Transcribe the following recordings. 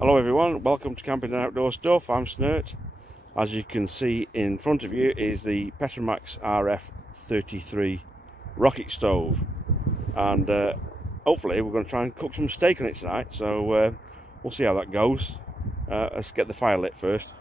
Hello everyone, welcome to Camping and Outdoor Stuff. I'm Snert. As you can see in front of you is the Petromax RF33 Rocket Stove, and hopefully we're going to try and cook some steak on it tonight, so we'll see how that goes. Let's get the fire lit first.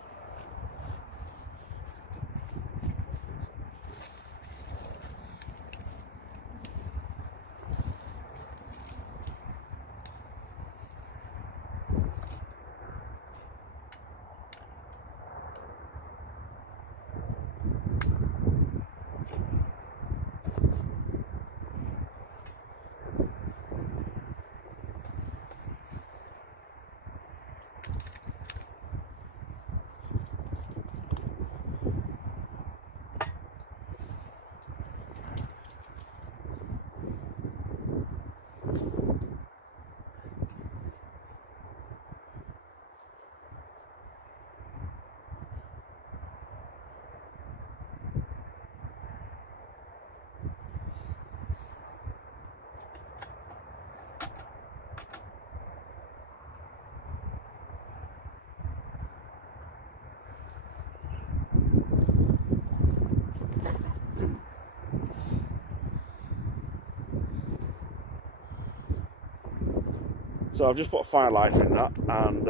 So I've just put a fire lighter in that and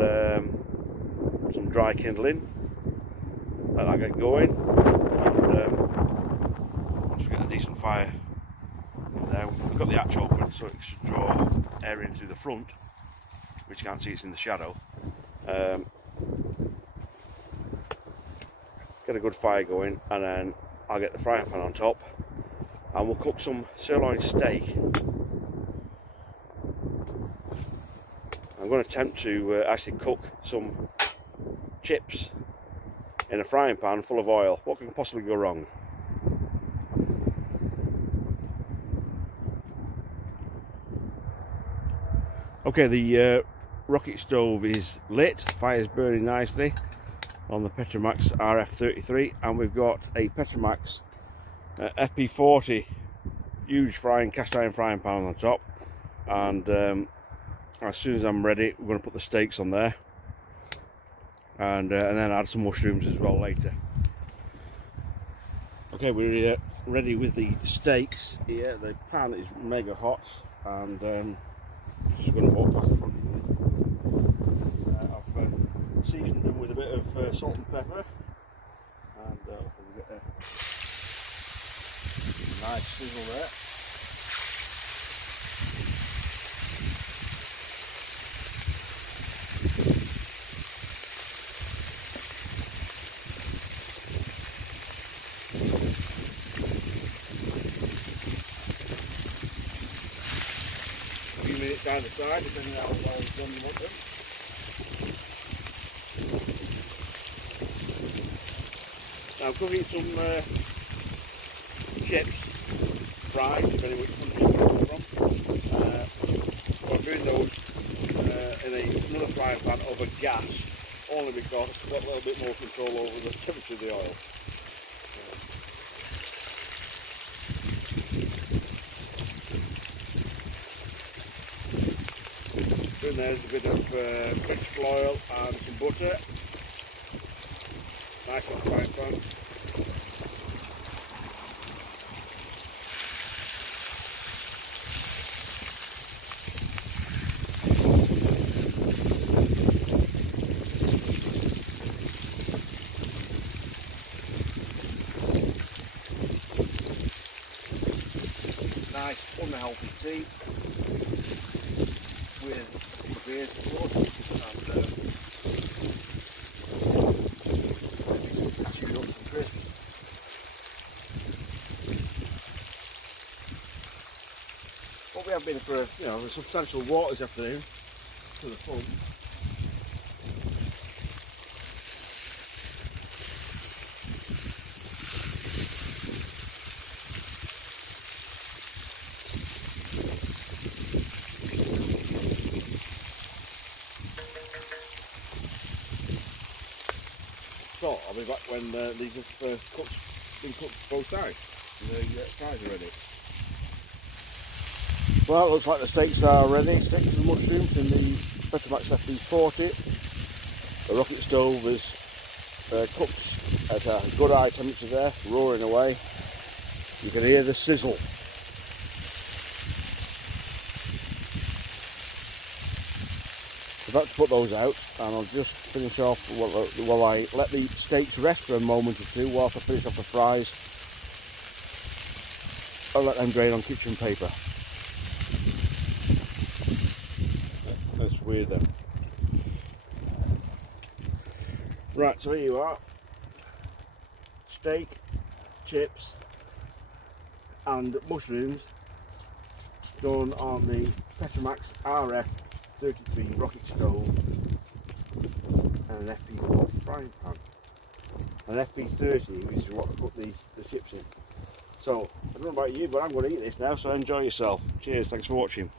some dry kindling. Let that get going, and once we get a decent fire in there, we've got the hatch open so it should draw air in through the front, which you can't see, it's in the shadow. Get a good fire going, and then I'll get the frying pan on top and we'll cook some sirloin steak. I'm going to attempt to actually cook some chips in a frying pan full of oil. What can possibly go wrong? Okay, the rocket stove is lit, fire's burning nicely on the Petromax RF33, and we've got a Petromax FP40 huge cast iron frying pan on the top, and as soon as I'm ready, we're going to put the steaks on there, and then add some mushrooms as well later. Okay, we're ready with the steaks here. The pan is mega hot, and just going to walk past the front. I've seasoned them with a bit of salt and pepper, and we'll get a nice sizzle there. Minutes down the side, depending on how well done you want them. Now I'm cooking some chips, fried, depending which country you come from. I'm doing those in another frying pan over gas, only because I've got a little bit more control over the temperature of the oil. And there's a bit of vegetable oil and some butter. Nice little frying pan. Nice unhealthy tea with beers, of course, and chewed up some crisp. Well, we have been for a substantial walk this afternoon to the pub. So I'll be back when these have been cooked both sides. The fries are ready. Well, it looks like the steaks are ready. Steaks and mushrooms in the Petromax FP40. The rocket stove is cooked at a good high temperature there, roaring away. You can hear the sizzle. So about to put those out, and I'll just finish off while I let the steaks rest for a moment or two whilst I finish off the fries. I'll let them drain on kitchen paper. That's weird though. Right, so here you are. Steak, chips and mushrooms done on the Petromax RF33 Rocket Stove and an FP40 frying pan. An FP30 is what I put the chips in. So, I don't know about you, but I'm going to eat this now, so enjoy yourself. Cheers, thanks for watching.